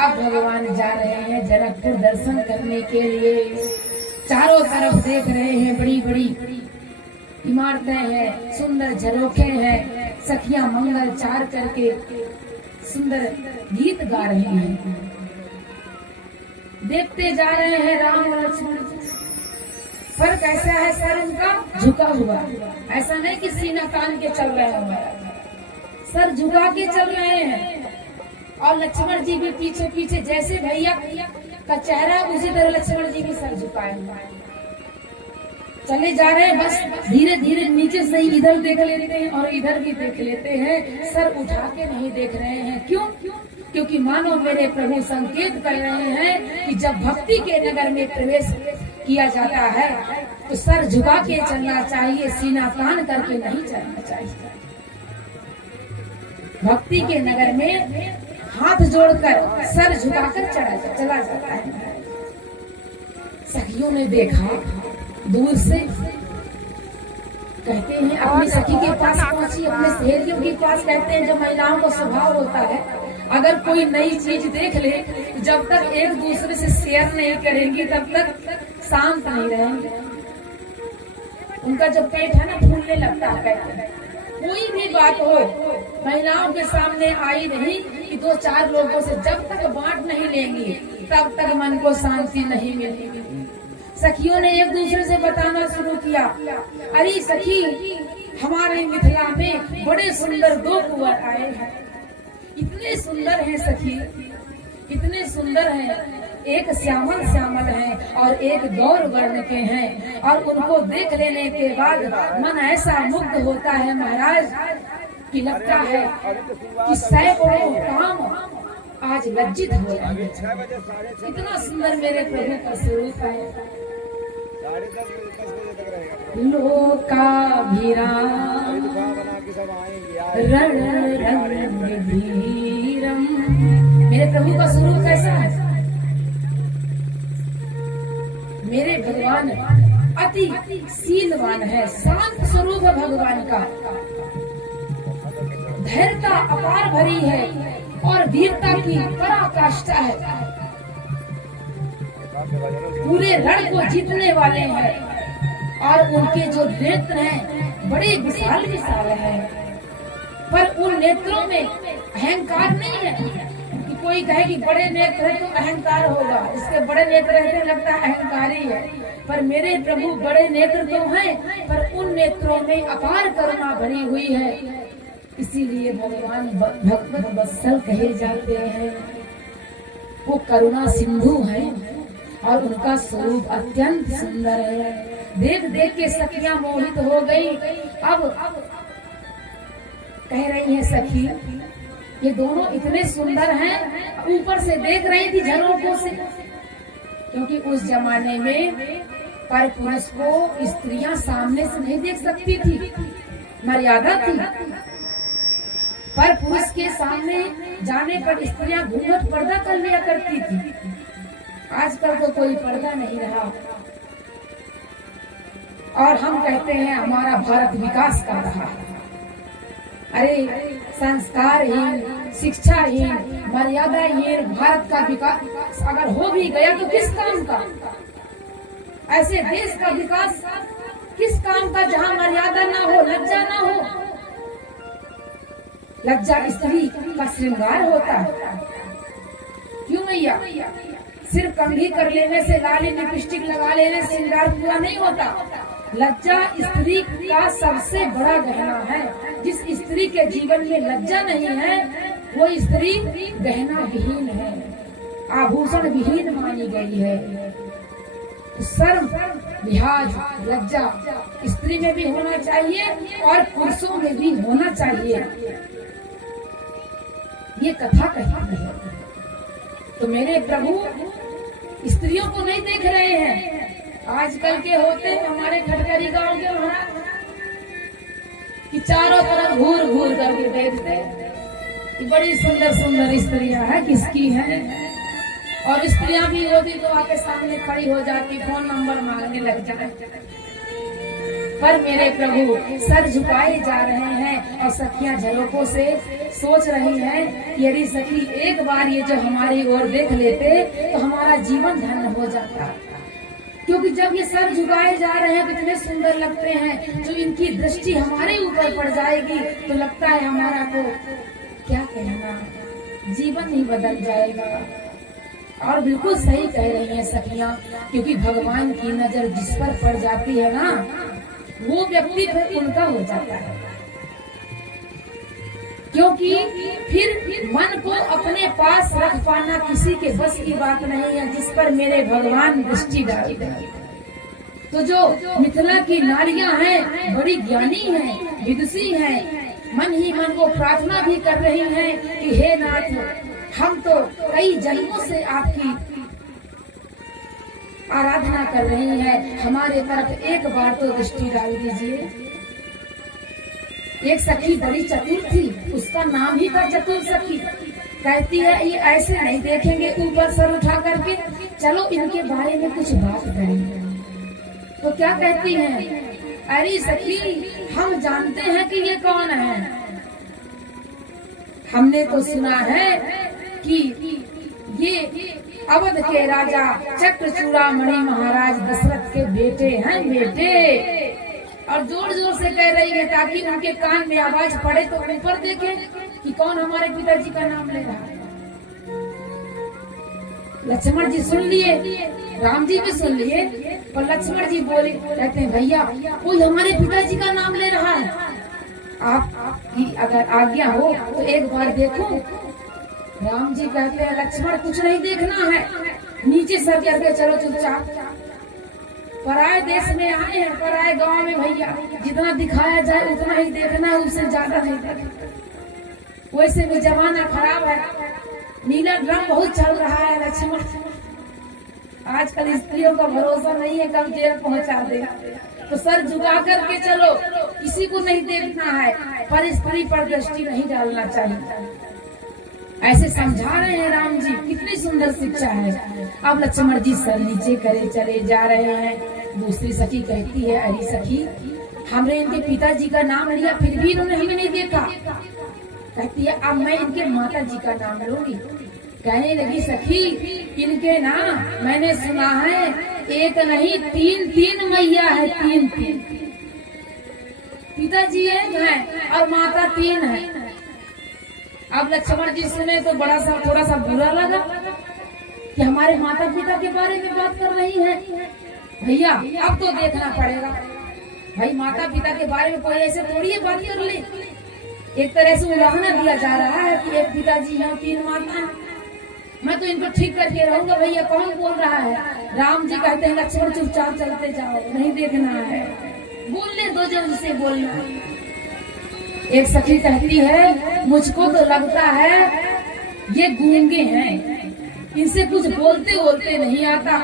अब भगवान जा रहे हैं जनकपुर दर्शन करने के लिए। चारों तरफ देख रहे हैं, बड़ी बड़ी इमारतें हैं, सुंदर झरोखे हैं, सखियां मंगल चार करके सुंदर गीत गा रहे हैं। देखते जा रहे हैं राम और लक्ष्मण। फर्क ऐसा है, सर उनका झुका हुआ, ऐसा नहीं कि सीना तान के चल रहे हैं, सर झुका के चल रहे हैं। और लक्ष्मण जी भी पीछे पीछे, जैसे भैया का चेहरा उसी तरह लक्ष्मण जी भी सर झुकाए चले जा रहे हैं। बस धीरे धीरे नीचे से ही इधर देख लेते हैं और इधर भी देख लेते हैं, सर उठा के नहीं देख रहे हैं। क्यों? क्योंकि मानो मेरे प्रभु संकेत कर रहे हैं कि जब भक्ति के नगर में प्रवेश किया जाता है तो सर झुका के चलना चाहिए, सीना तान करके नहीं चलना चाहिए। भक्ति के नगर में हाथ जोड़कर सर झुकाकर चला जाता है। सखियों ने देखा दूर से, कहते हैं अपनी सखी के पास पहुंची, अपने सहेलियों के पास। कहते हैं जब महिलाओं का स्वभाव होता है, अगर कोई नई चीज देख ले, जब तक एक दूसरे से शेयर नहीं करेंगी तब तक शांत नहीं रहेंगे। उनका जब पेट है ना फूलने लगता है। कहते हैं कोई भी बात हो महिलाओं के सामने आई नहीं कि दो चार लोगों से जब तक बांट नहीं लेंगी तब तक मन को शांति नहीं मिलेगी। सखियों ने एक दूसरे से बताना शुरू किया, अरे सखी हमारे मिथिला में बड़े सुंदर दो कुंवर आए हैं। इतने सुंदर हैं सखी, इतने सुंदर हैं, एक श्यामल श्यामल हैं और एक गौर वर्ण के हैं। और उनको देख लेने के बाद मन ऐसा मुग्ध होता है महाराज कि लगता है कि सैकड़ों काम आज लज्जित हो रहे। इतना सुंदर मेरे प्रभु का स्वरूप है। लोकाभिराम रण रंग धीरम, मेरे प्रभु का स्वरूप कैसा है? मेरे भगवान अति शीलवान है, शांत स्वरूप है भगवान का। धैर्यता अपार भरी है और वीरता की पराकाष्ठा है। पूरे रण को जीतने वाले हैं और उनके जो नेत्र हैं बड़े विशाल विशाल हैं। पर उन नेत्रों में अहंकार नहीं है कि कोई कहे कि बड़े नेत्र है तो अहंकार होगा, इसके बड़े नेत्र रहते लगता है अहंकारी है। पर मेरे प्रभु बड़े नेत्र तो हैं, पर उन नेत्रों में अपार करुणा भरी हुई है। इसीलिए भगवान भगवत वत्सल कहे जाते हैं। वो करुणा सिंधु है और उनका स्वरूप अत्यंत सुंदर है। देख देख के सखियां मोहित हो गई। अब कह रही है सखी, ये दोनों इतने सुंदर हैं, ऊपर से देख रही थी झरोखों से, क्योंकि उस जमाने में पर पुरुष को स्त्रियां सामने से नहीं देख सकती थी, मर्यादा थी। पर पुरुष के सामने जाने पर स्त्रियां घूंघट पर्दा कर लिया करती थी। आजकल तो कोई पर्दा नहीं रहा और हम कहते हैं हमारा भारत विकास कर रहा है। अरे संस्कारहीन, शिक्षाहीन, मर्यादाहीन भारत का विकास अगर हो भी गया तो किस काम का? ऐसे देश का विकास किस काम का जहाँ मर्यादा ना हो, लज्जा ना हो। लज्जा स्त्री का श्रृंगार होता है। क्यों भैया? सिर्फ कंघी कर लेने से, लाली लिपस्टिक लगा लेने से श्रृंगार पूरा नहीं होता। लज्जा स्त्री का सबसे बड़ा गहना है। जिस स्त्री के जीवन में लज्जा नहीं है वो स्त्री गहना विहीन है, आभूषण विहीन मानी गई है। तो शर्म, लिहाज, लज्जा स्त्री में भी होना चाहिए और पुरुषों में भी होना चाहिए। ये कथा कहती है। तो मेरे प्रभु स्त्रियों को नहीं देख रहे हैं। आजकल के होते हैं हमारे खटकरी गांव के महाराज कि चारों तरफ घूर घूर करके देखते कि बड़ी सुंदर सुंदर स्त्रियां हैं, किसकी हैं। और स्त्रियां भी होती तो आके सामने खड़ी हो जाती, फोन नंबर मांगने लग जाए। पर मेरे प्रभु सर झुकाए जा रहे हैं। और सखियां झरोकों से सोच रही हैं कि यदि सखी एक बार ये जो हमारी ओर देख लेते तो हमारा जीवन धन्य हो जाता। क्योंकि जब ये सर झुकाए जा रहे हैं कितने सुंदर लगते हैं, जो इनकी दृष्टि हमारे ऊपर पड़ जाएगी तो लगता है हमारा को क्या कहना, जीवन ही बदल जाएगा। और बिल्कुल सही कह रही हैं सखियां, क्योंकि भगवान की नजर जिस पर पड़ जाती है ना, वो व्यक्ति फिर उनका हो जाता है। क्योंकि फिर मन को अपने पास रख पाना किसी के बस की बात नहीं है, जिस पर मेरे भगवान दृष्टि डाल दें। तो जो मिथिला की नारियां हैं, बड़ी ज्ञानी हैं, विदुषी हैं, मन ही मन को प्रार्थना भी कर रही हैं कि हे नाथ, हम तो कई जन्मों से आपकी आराधना कर रही हैं, हमारे तरफ एक बार तो दृष्टि डाल दीजिए। एक सखी बड़ी चतुर थी, उसका नाम ही था चतुर सखी। कहती है ये ऐसे नहीं देखेंगे ऊपर सर उठा करके, चलो इनके बारे में कुछ बात करेंगे। तो क्या कहती हैं, अरे सखी हम जानते हैं कि ये कौन है। हमने तो सुना है कि ये अवध के राजा चक्रचूड़ामणि महाराज दशरथ के बेटे हैं, बेटे। और जोर जोर से कह रही है ताकि उनके कान में आवाज पड़े तो ऊपर देखें कि कौन हमारे पिताजी का नाम ले रहा है। लक्ष्मण जी सुन लिए, राम जी भी सुन लिए, पर लक्ष्मण जी बोले, कहते हैं भैया कोई हमारे पिताजी का नाम ले रहा है, आपकी अगर आज्ञा हो तो एक बार देखो। राम जी कहते हैं लक्ष्मण कुछ नहीं देखना है, नीचे सर करके चलो चुपचाप। पराए देश में आए हैं, पराए गांव में भैया जितना दिखाया जाए उतना ही देखना है, उससे ज्यादा नहीं देखना। वैसे भी जमाना खराब है, नीला ड्रम बहुत चल रहा है लक्ष्मण। आजकल स्त्रियों का भरोसा नहीं है, कब जेल पहुंचा दे। तो सर झुका करके चलो, किसी को नहीं देखना है, पर स्त्री पर दृष्टि नहीं डालना चाहिए। ऐसे समझा रहे हैं राम जी, कितनी सुंदर शिक्षा है। अब लक्ष्मण जी सर नीचे करे चले जा रहे हैं। दूसरी सखी कहती है, अरे सखी हमने इनके पिताजी का नाम लिया फिर भी इन्होंने हमें नहीं देखा। कहती है अब मैं इनके माता जी का नाम लूंगी। कहने लगी सखी इनके ना मैंने सुना है एक नहीं तीन मैया है, तीन पिताजी एक है और माता तीन है। अब लक्ष्मण जी सुने तो थोड़ा सा बुरा लगा कि हमारे माता पिता के बारे में बात कर रही है। भैया अब तो देखना पड़ेगा, भाई माता पिता के बारे में कोई ऐसे थोड़ी बात कर ले। एक तरह से उलाहना दिया जा रहा है कि एक पिताजी है तीन माता। मैं तो इनको ठीक करके रहूंगा, भैया कौन बोल रहा है। राम जी कहते हैं लक्ष्मण चुपचाप चलते जाओ, नहीं देखना है, बोलने दो जब उसे बोलना। एक सखी कहती है मुझको तो लगता है ये गूंगे हैं, इनसे कुछ बोलते नहीं आता,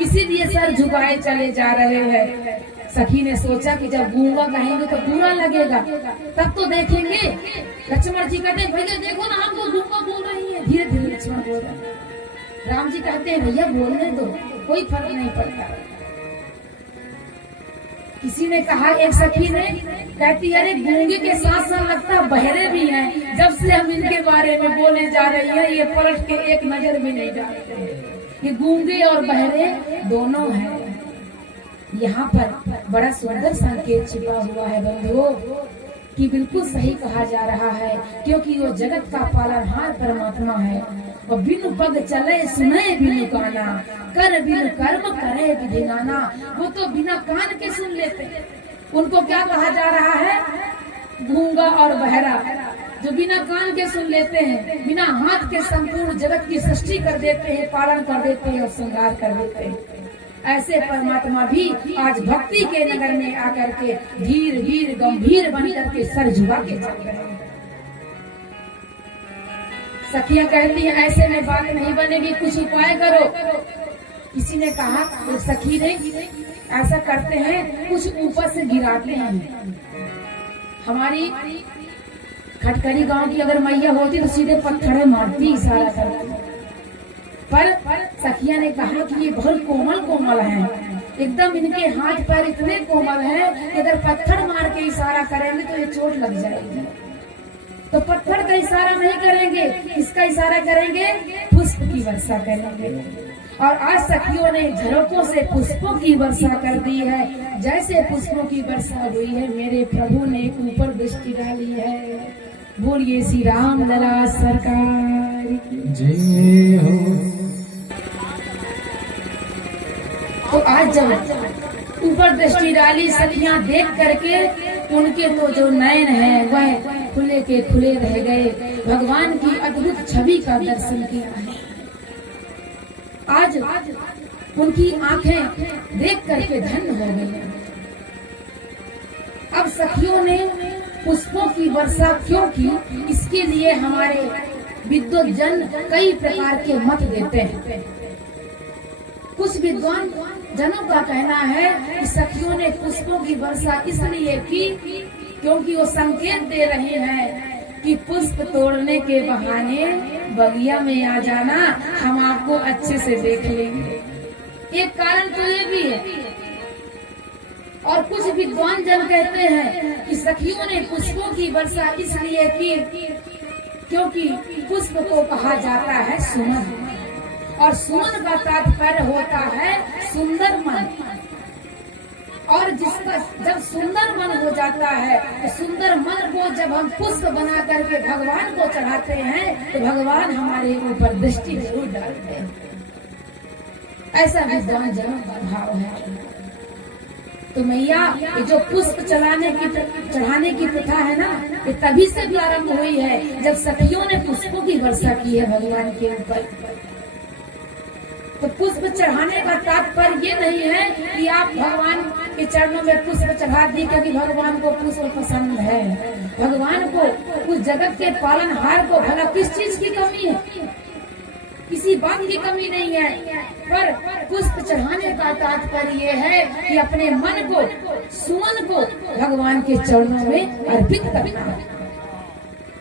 इसीलिए सर झुकाए चले जा रहे हैं। सखी ने सोचा कि जब गूंगा कहेंगे तो बुरा लगेगा, तब तो देखेंगे। लक्ष्मण जी कहते हैं भैया देखो ना हम तो गूंगा बोल रही है। धीरे धीरे लक्ष्मण बोल रहे हैं। राम जी कहते हैं भैया बोलने दो, कोई फर्क नहीं पड़ता। किसी ने कहा, एक सखी ने कहती है अरे गूंगे के साथ साथ लगता है बहरे भी हैं, जब से हम इनके बारे में बोले जा रही है ये पलट के एक नजर भी नहीं डालते। ये गूंगे और बहरे दोनों हैं। यहाँ पर बड़ा सुंदर संकेत छिपा हुआ है बंधुओं, कि बिल्कुल सही कहा जा रहा है, क्योंकि वो जगत का पालनहार परमात्मा है। और बिनु पग चले सुने बिनु काना, कर बिनु कर्म करे विधि नाना। वो तो बिना कान के सुन लेते। उनको क्या कहा जा रहा है, गूंगा और बहरा, जो बिना कान के सुन लेते हैं, बिना हाथ के संपूर्ण जगत की सृष्टि कर देते हैं, पालन कर देते हैं और श्रृंगार कर देते हैं। ऐसे परमात्मा भी आज भक्ति के नगर में आकर के धीर वीर गंभीर बन करके सर झुका के चल रहे हैं। सखियां कहती हैं ऐसे में बात नहीं बनेगी, कुछ उपाय करो। किसी ने कहा, एक सखी ने, ऐसा करते हैं कुछ ऊपर से गिराते हैं। हमारी खटकरी गांव की अगर मैया होती तो सीधे पत्थर मारती, इशारा करती। पर सखिया ने कहा कि ये बहुत कोमल है, एकदम इनके हाथ पैर इतने कोमल हैं कि अगर पत्थर मार के इशारा करेंगे तो ये चोट लग जाएगी। तो पत्थर का इशारा नहीं करेंगे, इसका इशारा करेंगे, पुष्प की वर्षा करेंगे। और आज सखियों ने झरोकों से पुष्पों की वर्षा कर दी है। जैसे पुष्पों की वर्षा हुई है, मेरे प्रभु ने ऊपर दृष्टि डाली है। बोलिए श्री राम लला सरकार जय हो। तो आज जब ऊपर दृष्टि डाली, सखियां देख करके उनके तो जो नयन है वह खुले के खुले रह गए। भगवान की अद्भुत छवि का दर्शन किया है। आज उनकी आंखें देख करके धन्य हो गई। अब सखियों ने पुष्पों की वर्षा क्यों की, इसके लिए हमारे विद्वत जन कई प्रकार के मत देते हैं। कुछ विद्वान जनों का कहना है कि सखियों ने पुष्पों की वर्षा इसलिए की क्योंकि वो संकेत दे रहे हैं कि पुष्प तोड़ने के बहाने बगिया में आ जाना, हम आपको अच्छे से देख लेंगे। एक कारण तो ये भी है। और कुछ विद्वान जन कहते हैं कि सखियों ने पुष्पों की वर्षा इसलिए की क्योंकि पुष्प को कहा जाता है सुमन, और सुमन का तात्पर्य होता है सुंदर मन। और जिसका जब सुंदर मन हो जाता है तो सुंदर मन को जब हम पुष्प बना करके भगवान को चढ़ाते हैं तो भगवान हमारे ऊपर दृष्टि जरूर डालते हैं। ऐसा विद्वान जनों का भाव है। तो मैया ये जो पुष्प चढ़ाने की प्रथा है ना, ये तभी से प्रारंभ हुई है जब सखियों ने पुष्पों की वर्षा की है भगवान के ऊपर। तो पुष्प चढ़ाने का तात्पर्य ये नहीं है कि आप भगवान के चरणों में पुष्प चढ़ा दी क्योंकि भगवान को पुष्प पसंद है। भगवान को उस जगत के पालनहार को भला किस चीज की कमी है, किसी बात की कमी नहीं है। पर पुष्प चढ़ाने का तात्पर्य ये है कि अपने मन को, सुमन को भगवान के चरणों में अर्पित करना।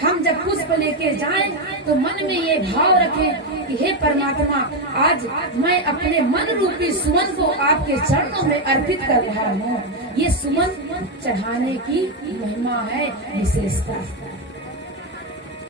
हम जब पुष्प लेके जाएं तो मन में ये भाव रखें कि हे परमात्मा, आज मैं अपने मन रूपी सुमन को आपके चरणों में अर्पित कर रहा हूँ। ये सुमन चढ़ाने की महिमा है, विशेषता।